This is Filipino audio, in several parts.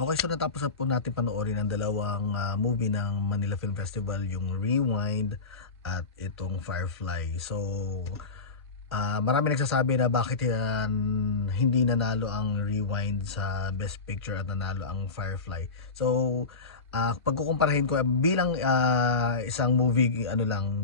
Okay, so natapos na po natin panoorin ang dalawang movie ng Manila Film Festival, yung Rewind at itong Firefly. So, marami nagsasabi na bakit hindi nanalo ang Rewind sa Best Picture at nanalo ang Firefly. So, pagkukumparahin ko bilang isang movie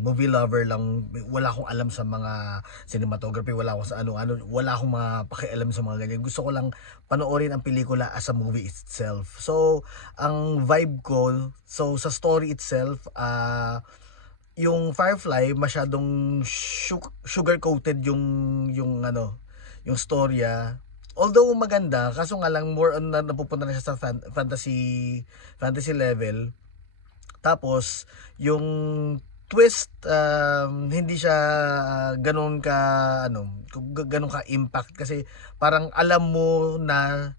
movie lover lang, wala akong alam sa mga cinematography, wala akong sa wala akong mapakialam sa mga ganyan. Gusto ko lang panoorin ang pelikula as a movie itself. So, ang vibe ko, so sa story itself, yung Firefly masyadong sugar coated yung storya. Although maganda, kaso nga lang more on napupunta na siya sa fantasy level. Tapos yung twist, hindi siya ganun ka ganun ka impact, kasi parang alam mo na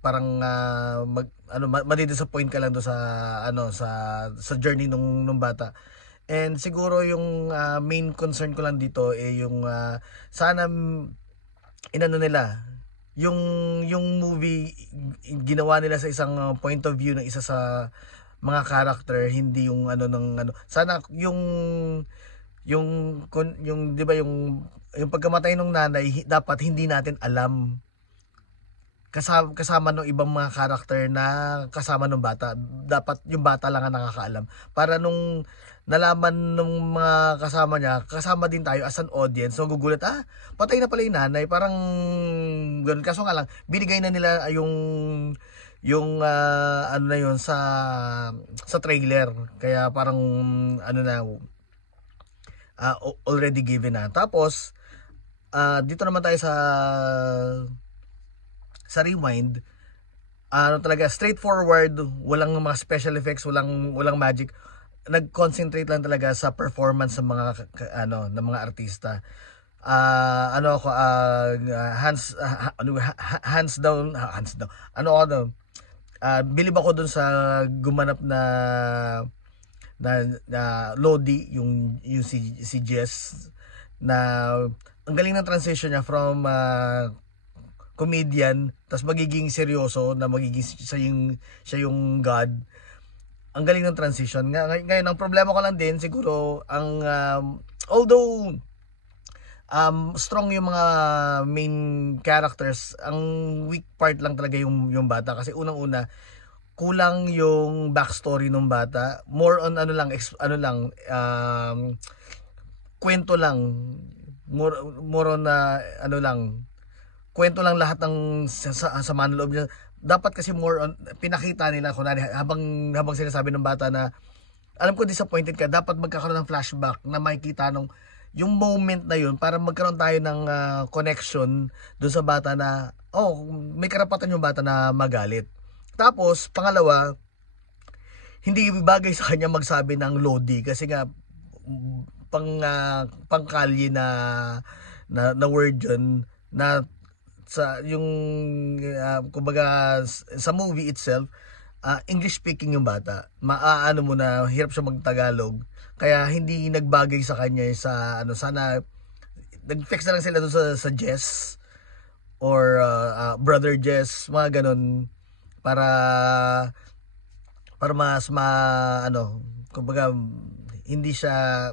parang madidisappoint ka lang do sa sa journey nung bata. And siguro yung main concern ko lang dito yung sana nila yung movie, ginawa nila sa isang point of view ng isa sa mga character, hindi yung sana yung 'di ba yung pagkamatay ng nanay, dapat hindi natin alam, kasama ng ibang mga karakter na kasama ng bata. Dapat yung bata lang ang nakakaalam, para nung nalaman ng mga kasama niya, kasama din tayo as an audience. So gugulat, patay na pala yung nanay, parang ganun. Kaso nga lang, binigay na nila na yun sa trailer, kaya parang already given na. Tapos dito naman tayo sa Rewind. Talaga straightforward, walang mga special effects, walang magic. Nag-concentrate lang talaga sa performance ng mga ng mga artista. Hands down. Bilib ako dun sa gumanap na Lodi, yung si Jess, na ang galing ng transition niya from comedian tas magiging seryoso, na magiging siya yung god. Ang galing ng transition. Ngayon, ang problema ko lang din siguro, although strong yung mga main characters, ang weak part lang talaga yung bata. Kasi unang-una, kulang yung backstory ng bata. More on kwento lang. More on kwento lang lahat ng sa manloob niya. Dapat kasi more on pinakita nila, kunwari habang sinasabi ng bata na alam ko disappointed ka, dapat magkakaroon ng flashback na makikita yung moment na yun, para magkaroon tayo ng connection dun sa bata na may karapatan yung bata na magalit. Tapos pangalawa, hindi bagay sa kanya magsabi ng Lodi, kasi nga pangkalye na word yun, na sa yung kumbaga sa movie itself, English speaking yung bata. Maaano mo na hirap siya mag-Tagalog, kaya hindi nagbagay sa kanya sa sana nag-fix na lang sila doon sa Jess or brother Jess, mga ganun, para mas kumbaga hindi siya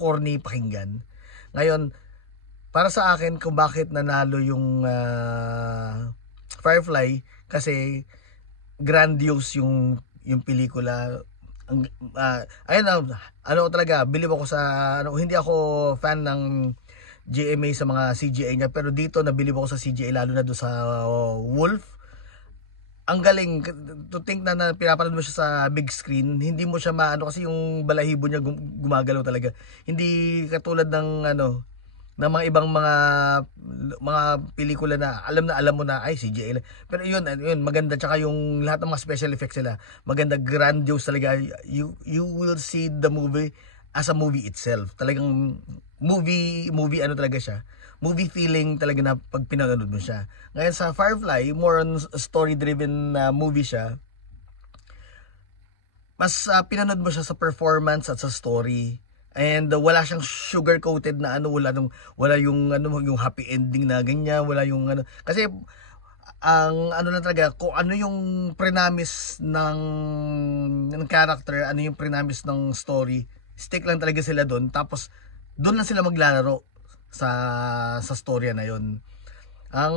corny pakinggan. Ngayon, para sa akin, kung bakit nanalo yung Firefly, kasi grandiose yung pelikula. Ayun talaga, bilib ako sa hindi ako fan ng GMA sa mga CGI niya, pero dito nabilib ako sa CGI, lalo na doon sa Wolf. Ang galing to think na pinapanood mo siya sa big screen, hindi mo siya kasi yung balahibo niya gumagalaw talaga. Hindi katulad ng ng mga ibang mga pelikula na alam mo na ay CGI. Pero yun maganda, tsaka yung lahat ng mga special effects nila maganda, grandiose talaga. You will see the movie as a movie itself. Talagang movie talaga siya. Movie feeling talaga na pag pinanood mo siya. Ngayon sa Firefly, more on story driven movie siya. Mas pinanood mo siya sa performance at sa story. And wala siyang sugar coated na wala yung yung happy ending na ganyan, wala yung kasi ang ano na talaga, kung ano yung premise ng character, ano yung premise ng story, stick lang talaga sila doon, tapos doon lang sila maglalaro sa storya na yon. Ang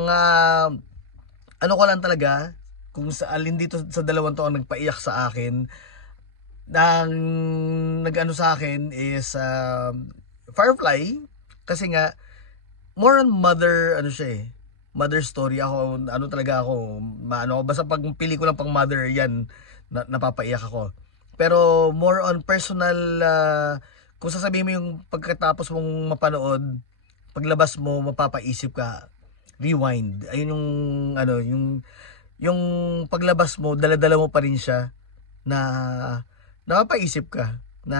ano ko lang talaga, kung sa alin dito sa dalawang to ang nagpaiyak sa akin, ang nag-ano sa akin is Firefly, kasi nga more on mother, ano siya mother story. Ako, ano talaga ako, maano, basta pag pelikulang pang mother yan, napapaiyak ako. Pero more on personal, kung sasabihin mo yung pagkatapos mong mapanood, paglabas mo mapapaisip ka, rewind. Ayun yung ano, yung paglabas mo, dala-dala mo pa rin siya, na napapaisip ka na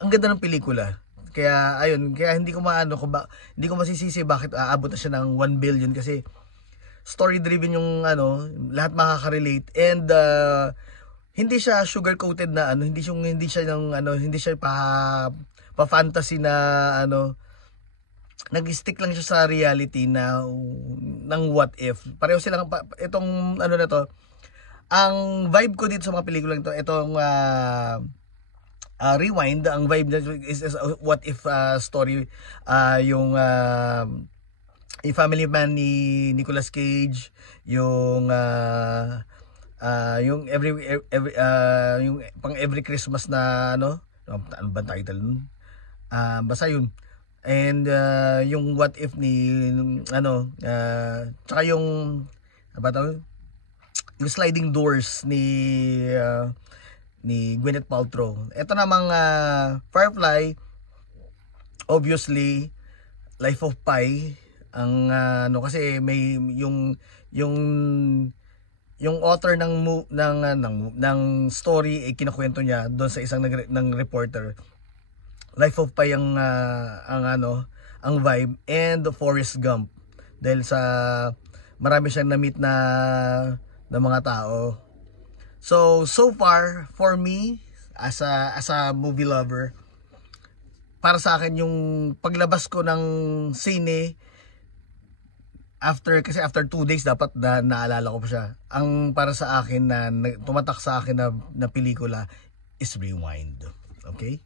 ang ganda ng pelikula. Kaya ayun, kaya hindi ko maano kung hindi ko masisisi bakit aabot na siya ng 1 billion, kasi story driven yung ano, lahat makaka-relate, and hindi siya sugar coated na ano, hindi siya ng ano, hindi siya pa fantasy na ano, nag-stick lang siya sa reality na ng what if. Pareho silang itong ano na to. Ang vibe ko dito sa mga pelikulang to, itong Rewind, ang vibe na is what if story, yung A Family Man ni Nicolas Cage, yung yung pang every Christmas na ano ba title nun? Basta yun. And yung what if ni ano, tsaka yung apa tawag, yung sliding doors ni Gwyneth Paltrow. Ito namang Firefly, obviously Life of Pi ang ano, kasi may yung author ng story, kinukuwento niya doon sa isang ng reporter. Life of Pi ang ano, ang vibe, and Forrest Gump, dahil sa marami siyang na-meet na mga tao. So far for me, as a movie lover, para sa akin yung paglabas ko ng sine, kasi after 2 days dapat naalala ko pa siya. Ang para sa akin na tumatak sa akin na pelikula is Rewind. Okay?